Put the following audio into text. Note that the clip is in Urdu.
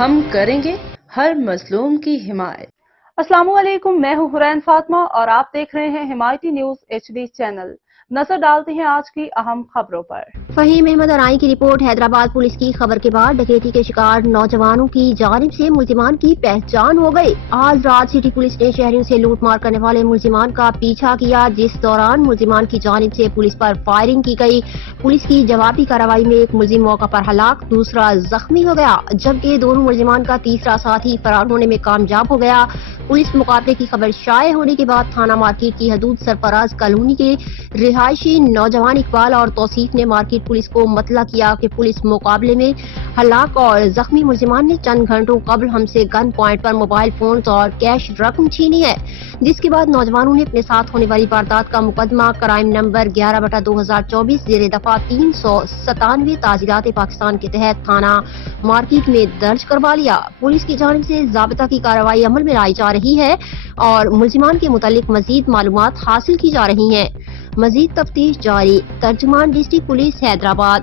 ہم کریں گے ہر مظلوم کی حمایت۔ السلام علیکم، میں ہوں حرین فاطمہ اور آپ دیکھ رہے ہیں حمایتی نیوز HD چینل۔ نظر ڈالتے ہیں آج کی اہم خبروں پر۔ فہیم احمد ارائیں کی رپورٹ۔ حیدرآباد پولیس کی خبر کے بعد ڈکیتی کے شکار نوجوانوں کی جانب سے ملزمان کی پہچان ہو گئی۔ آج رات سٹی پولیس نے شہریوں سے لوٹ مار کرنے والے ملزمان کا پیچھا کیا، جس دوران ملزمان کی جانب سے پولیس پر فائرنگ کی گئی۔ پولیس کی جوابی کارروائی میں ایک ملزم موقع پر ہلاک، دوسرا زخمی ہو گیا، جبکہ دونوں ملزمان کا تیسرا ساتھی فرار ہونے میں کامیاب ہو گیا۔ پولیس مقابلے کی خبر شائع ہونے کے بعد تھانہ مارکیٹ کی حدود سرفراز کالونی کے رہائشی نوجوان اقبال اور توصیف نے مارکیٹ پولیس کو مطلع کیا کہ پولیس مقابلے میں ہلاک اور زخمی ملزمان نے چند گھنٹوں قبل ہم سے گن پوائنٹ پر موبائل فونز اور کیش رقم چھینی ہے، جس کے بعد نوجوانوں نے اپنے ساتھ ہونے والی واردات کا مقدمہ کرائم نمبر 11/2024 زیر دفعہ 397 تعزیرات پاکستان کے تحت تھانہ مارکیٹ میں درج کروا لیا۔ پولیس کی جانب سے ضابطہ کی کارروائی عمل میں لائی جا رہی ہے اور ملزمان کے متعلق مزید معلومات حاصل کی جا رہی ہیں۔ مزید تفتیش جاری۔ ترجمان ڈسٹرکٹ پولیس حیدرآباد۔